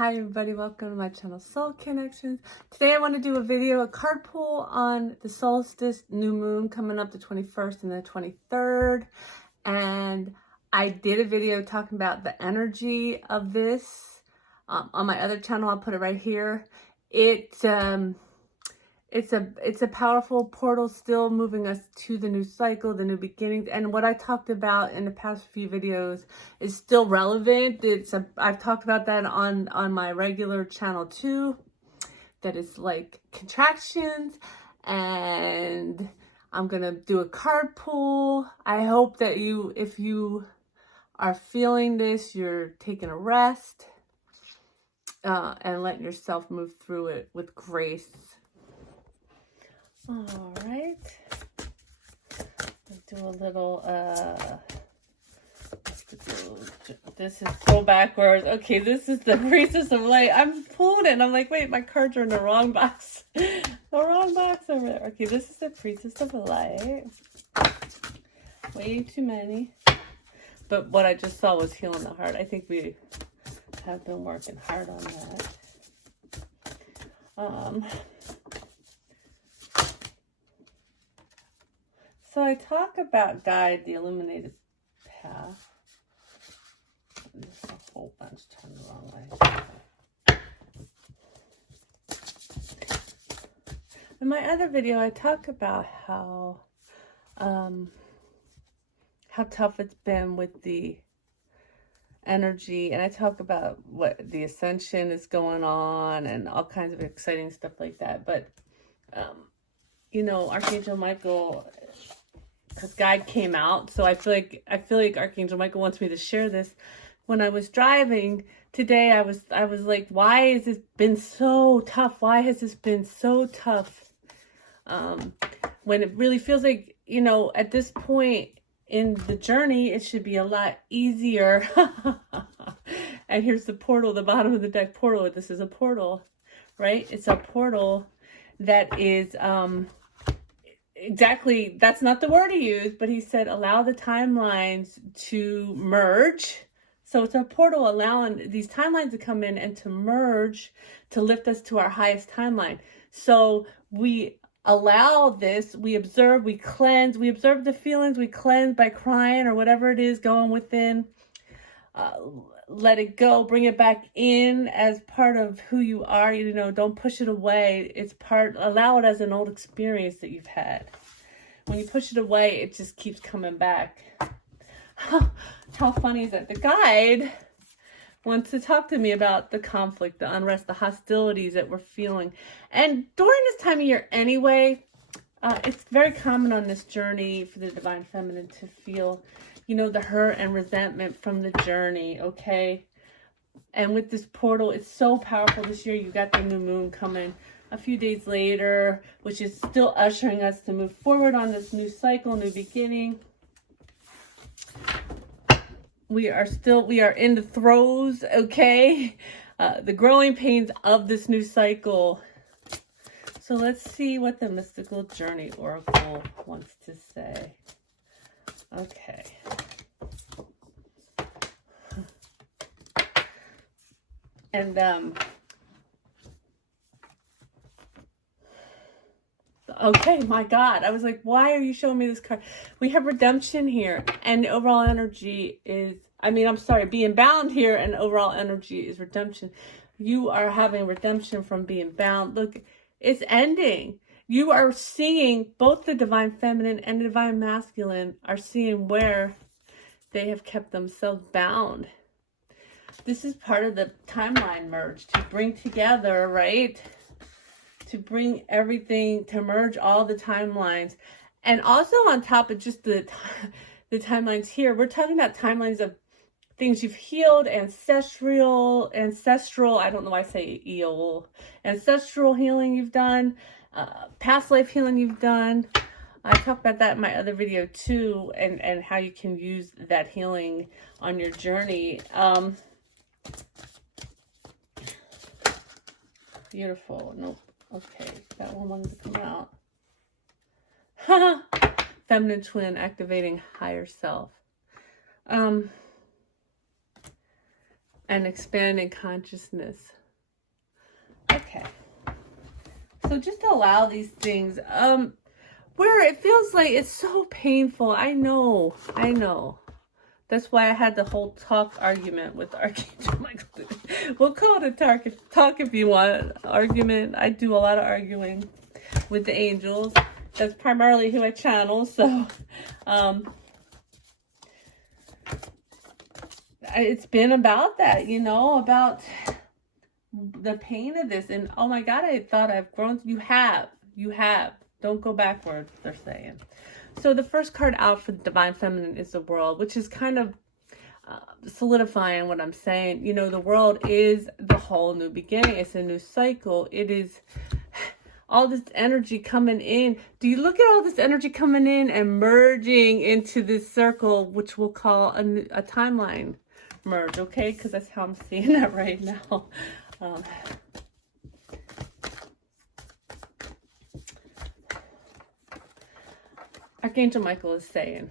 Hi everybody, welcome to my channel Soul Connections. Today I want to do a card pull on the solstice new moon coming up the 21st and the 23rd. And I did a video talking about the energy of this on my other channel. I'll put it right here. It's a powerful portal still moving us to the new cycle, the new beginnings. And what I talked about in the past few videos is still relevant. I've talked about that on my regular channel too. That is like contractions, and I'm going to do a card pull. I hope that if you are feeling this, you're taking a rest and letting yourself move through it with grace. All right, let's do a little, this is so backwards. Okay, this is the Priestess of Light. I'm pulling it and I'm like, wait, my cards are in the wrong box. The wrong box over there. Okay, this is the Priestess of Light. Way too many. But what I just saw was healing the heart. I think we have been working hard on that. So I talk about guide, the illuminated path. There's a whole bunch turned the wrong way. In my other video, I talk about how tough it's been with the energy, and I talk about what the Ascension is going on and all kinds of exciting stuff like that. But you know, Archangel Michael, because guide came out, so I feel like Archangel Michael wants me to share this. When I was driving today, I was like, why has this been so tough? Why has this been so tough? When it really feels like, you know, at this point in the journey, it should be a lot easier. And here's the portal, the bottom of the deck portal. This is a portal, right? It's a portal that is exactly, that's not the word he used, but he said allow the timelines to merge. So it's a portal allowing these timelines to come in and to merge, to lift us to our highest timeline. So we allow this, we observe, we cleanse, we observe the feelings, we cleanse by crying or whatever it is going within. Let it go, bring it back in as part of who you are. You know, don't push it away. It's part, allow it as an old experience that you've had. When you push it away, it just keeps coming back. How funny is that? The guide wants to talk to me about the conflict, the unrest, the hostilities that we're feeling. And during this time of year anyway, it's very common on this journey for the Divine Feminine to feel, you know, the hurt and resentment from the journey, okay? And with this portal, it's so powerful this year. You got the new moon coming a few days later, which is still ushering us to move forward on this new cycle, new beginning. We are in the throes, okay? The growing pains of this new cycle. So let's see what the Mystical Journey Oracle wants to say. Okay. And okay, my God, I was like, why are you showing me this card? We have redemption here, and the overall energy is, being bound here, and overall energy is redemption. You are having redemption from being bound. Look, it's ending. You are seeing both the Divine Feminine and the Divine Masculine are seeing where they have kept themselves bound. This is part of the timeline merge to bring together, right? To bring everything, to merge all the timelines. And also on top of just the timelines here, we're talking about timelines of things you've healed, ancestral, I don't know why I say EOL, ancestral healing you've done, past life healing you've done. I talked about that in my other video too, and how you can use that healing on your journey. Beautiful. Nope. Okay, that one wanted to come out. Feminine twin activating higher self. and expanding consciousness. Okay. So just allow these things, where it feels like it's so painful. I know. That's why I had the whole talk argument with Archangel Michael. We'll call it a talk if you want. Argument. I do a lot of arguing with the angels. That's primarily who I channel. So, it's been about that, about the pain of this. And oh my God, I thought I've grown. You have. Don't go backwards, they're saying. So the first card out for the Divine Feminine is the World, which is kind of solidifying what I'm saying. The world is the whole new beginning. It's a new cycle. It is all this energy coming in. Do you look at all this energy coming in and merging into this circle, which we'll call a timeline merge, okay? Because that's how I'm seeing that right now. Archangel Michael is saying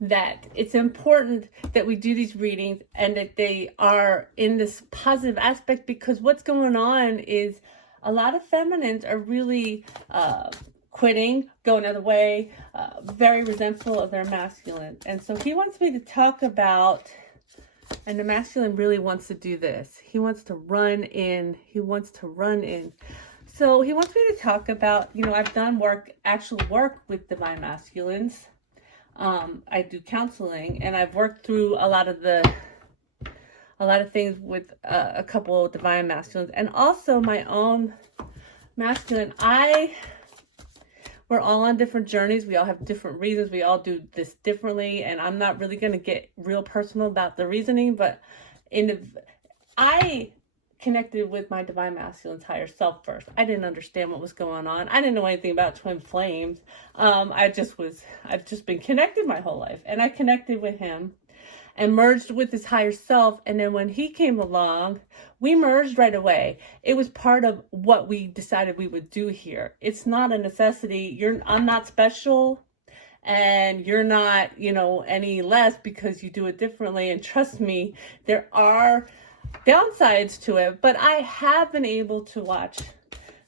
that it's important that we do these readings and that they are in this positive aspect, because what's going on is a lot of feminines are really quitting, going the other way, very resentful of their masculine. And so he wants me to talk about, and the masculine really wants to do this. He wants to run in. So he wants me to talk about, I've done actual work with divine masculines. I do counseling, and I've worked through a lot of things with a couple of divine masculines, and also my own masculine. We're all on different journeys. We all have different reasons. We all do this differently, and I'm not really going to get real personal about the reasoning, but I connected with my divine masculine's higher self first. I didn't understand what was going on. I didn't know anything about twin flames. I've just been connected my whole life, and I connected with him and merged with his higher self. And then when he came along, we merged right away. It was part of what we decided we would do here. It's not a necessity. I'm not special, and you're not, any less because you do it differently. And trust me, there are downsides to it, but I have been able to watch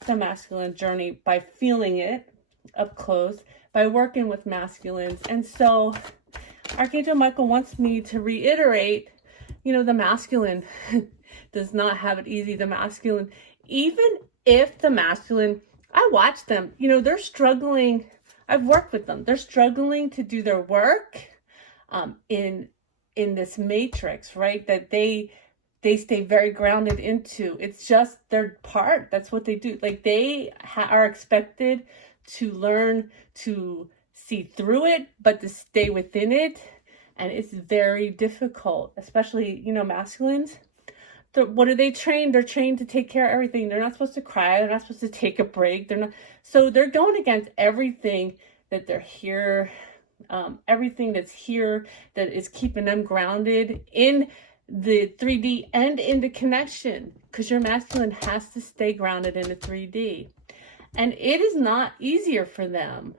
the masculine journey by feeling it up close, by working with masculines. And so Archangel Michael wants me to reiterate, the masculine does not have it easy. The masculine, even if the masculine, I watch them, they're struggling. I've worked with them. They're struggling to do their work in this matrix, right? That they stay very grounded into. It's just their part. That's what they do. Like they are expected to learn to see through it, but to stay within it. And it's very difficult, especially, masculines. What are they trained? They're trained to take care of everything. They're not supposed to cry. They're not supposed to take a break. So they're going against everything that they're here, everything that's here that is keeping them grounded in the 3D and in the connection, because your masculine has to stay grounded in the 3D. And it is not easier for them.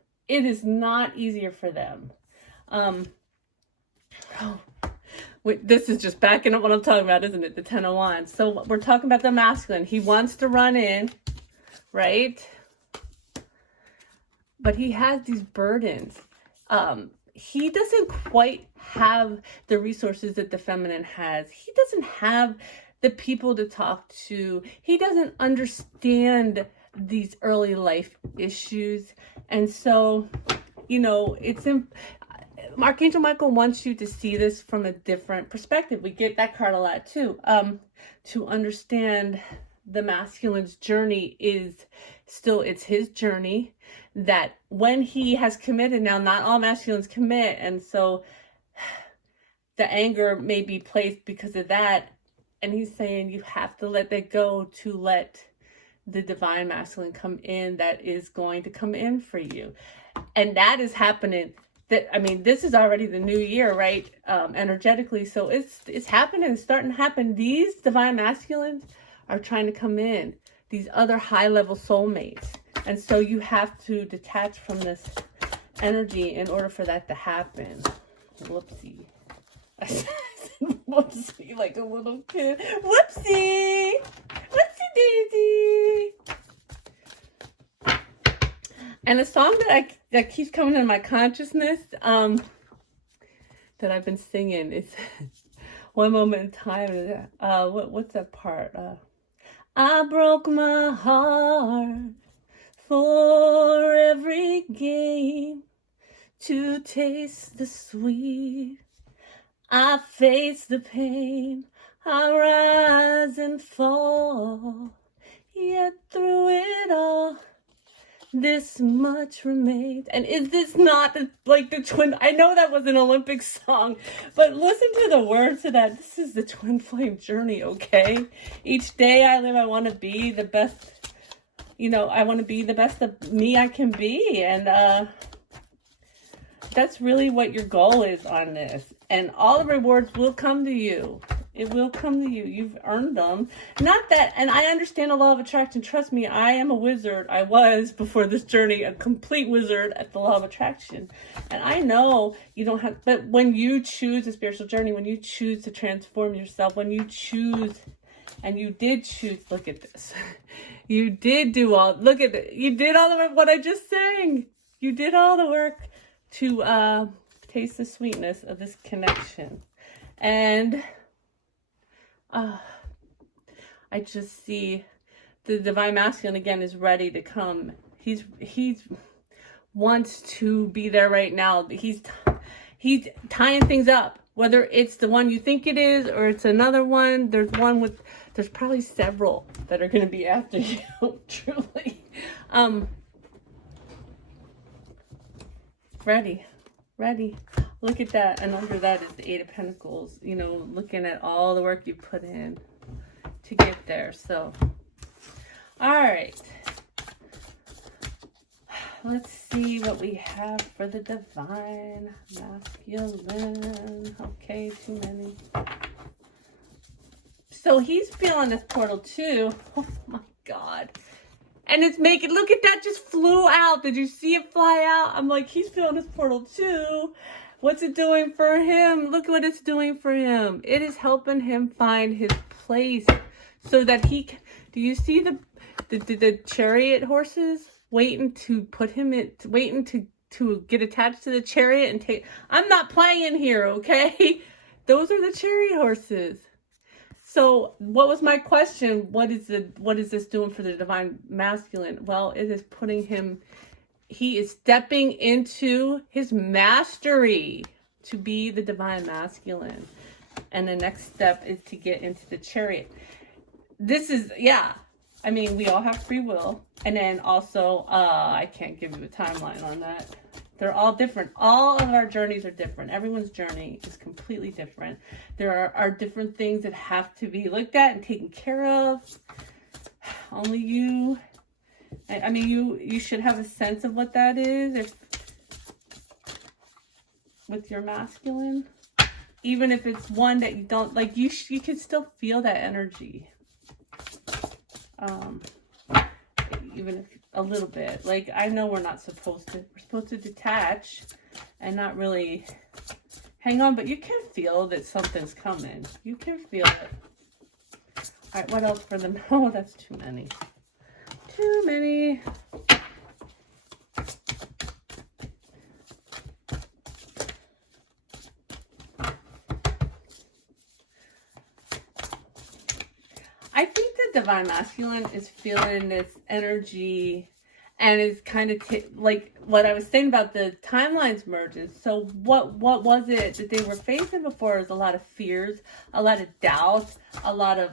This is just backing up what I'm talking about, isn't it? The 10 of Wands. So we're talking about the masculine. He wants to run in, right? But he has these burdens. He doesn't quite have the resources that the feminine has. He doesn't have the people to talk to. He doesn't understand these early life issues. And so, Archangel Michael wants you to see this from a different perspective. We get that card a lot too. To understand the masculine's journey is still, it's his journey, that when he has committed, now not all masculines commit, and so the anger may be placed because of that, and he's saying you have to let that go to let the divine masculine come in that is going to come in for you. And that is happening. This is already the new year, right? Energetically. So it's happening, it's starting to happen. These divine masculines are trying to come in, these other high level soulmates. And so you have to detach from this energy in order for that to happen. Whoopsie. Whoopsie, like a little kid. Whoopsie! Whoopsie daisy! And a song that keeps coming into my consciousness, that I've been singing is One Moment in Time. What's that part? I broke my heart for every game to taste the sweet. I face the pain, I rise and fall, yet through it all, this much remains. And is this not the twin? I know that was an Olympic song, but listen to the words of that. This is the twin flame journey, okay? Each day I live, I want to be the best, I want to be the best of me I can be. And that's really what your goal is on this. And all the rewards will come to you. It will come to you. You've earned them. Not that, and I understand the law of attraction. Trust me, I am a wizard. I was, before this journey, a complete wizard at the law of attraction. And I know you don't have, but when you choose a spiritual journey, when you choose to transform yourself, when you choose, and you did choose, look at this. You did do all, look at it. You did all of what I just sang. You did all the work to taste the sweetness of this connection. And I just see the divine masculine again is ready to come. He's wants to be there right now. He's tying things up, whether it's the one you think it is or it's another one. There's probably several that are going to be after you. Truly. Ready. Look at that. And under that is the Eight of Pentacles, looking at all the work you put in to get there. So, all right. Let's see what we have for the divine masculine. Okay, too many. So he's feeling this portal too. Oh my God. And it's making, look at that, just flew out. Did you see it fly out? I'm like, he's feeling this portal too. What's it doing for him? Look what it's doing for him. It is helping him find his place so that he can, do you see the chariot horses waiting to put him in, waiting to get attached to the chariot and take, I'm not playing here, okay? Those are the chariot horses. So what was my question? What is this doing for the divine masculine? Well, it is putting him, he is stepping into his mastery to be the divine masculine. And the next step is to get into the chariot. This is, yeah. I mean, we all have free will. And then also, I can't give you a timeline on that. They're all different. All of our journeys are different. Everyone's journey is completely different. There are different things that have to be looked at and taken care of. Only you. I mean, you should have a sense of what that is if with your masculine. Even if it's one that you don't, like, you can still feel that energy. Even if a little bit. Like, I know we're supposed to detach and not really hang on, but you can feel that something's coming. You can feel it. All right, what else for them? Oh, that's too many. Too many. I think the divine masculine is feeling this energy and is kind of like what I was saying about the timelines merges. So what was it that they were facing before? Is a lot of fears, a lot of doubt, a lot of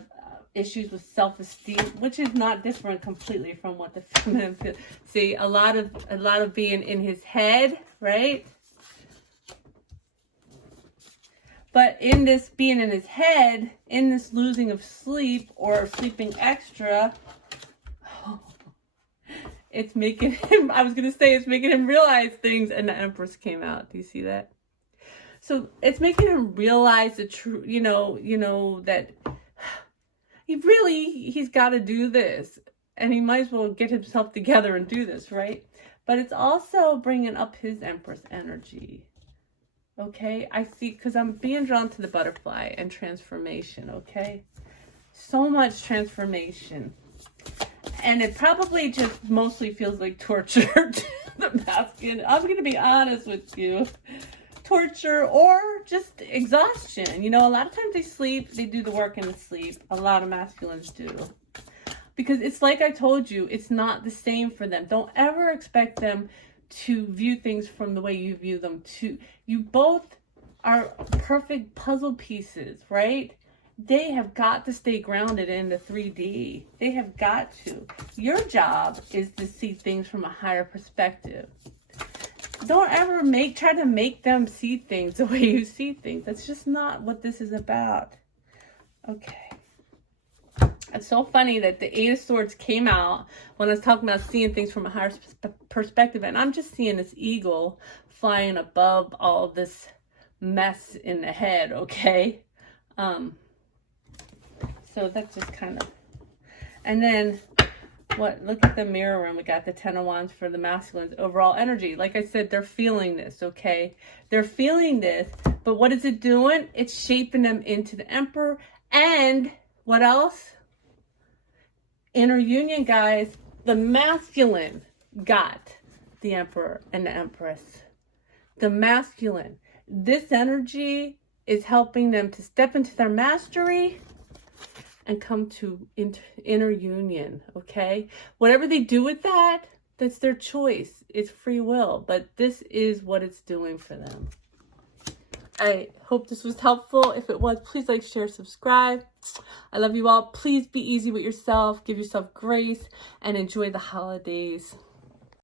issues with self-esteem, which is not different completely from what the feminine feels. See, a lot of being in his head, right? But in this being in his head, in this losing of sleep or sleeping extra, it's making him, I was going to say, it's making him realize things, and the Empress came out. Do you see that? So it's making him realize the true, that he's got to do this, and he might as well get himself together and do this, right? But it's also bringing up his Empress energy. Okay, I see, because I'm being drawn to the butterfly and transformation. Okay, so much transformation. And it probably just mostly feels like torture to the masculine. I'm going to be honest with you. Torture or just exhaustion. You know, a lot of times they sleep, they do the work in the sleep. A lot of masculines do. Because it's like I told you, it's not the same for them. Don't ever expect them to view things from the way you view them. You both are perfect puzzle pieces, right? They have got to stay grounded in the 3D. They have got to. Your job is to see things from a higher perspective. Don't ever try to make them see things the way you see things. That's just not what this is about. Okay. It's so funny that the Eight of Swords came out when I was talking about seeing things from a higher perspective. And I'm just seeing this eagle flying above all this mess in the head, okay? So that's just kind of... And then, look at the mirror room. We got the Ten of Wands for the masculine's overall energy. Like I said, they're feeling this, okay? They're feeling this, but what is it doing? It's shaping them into the Emperor. And what else? Inner union, guys. The masculine got the Emperor and the Empress. The masculine. This energy is helping them to step into their mastery and come to inner union, okay? Whatever they do with that, that's their choice. It's free will, but this is what it's doing for them. I hope this was helpful. If it was, please like, share, subscribe. I love you all. Please be easy with yourself. Give yourself grace and enjoy the holidays.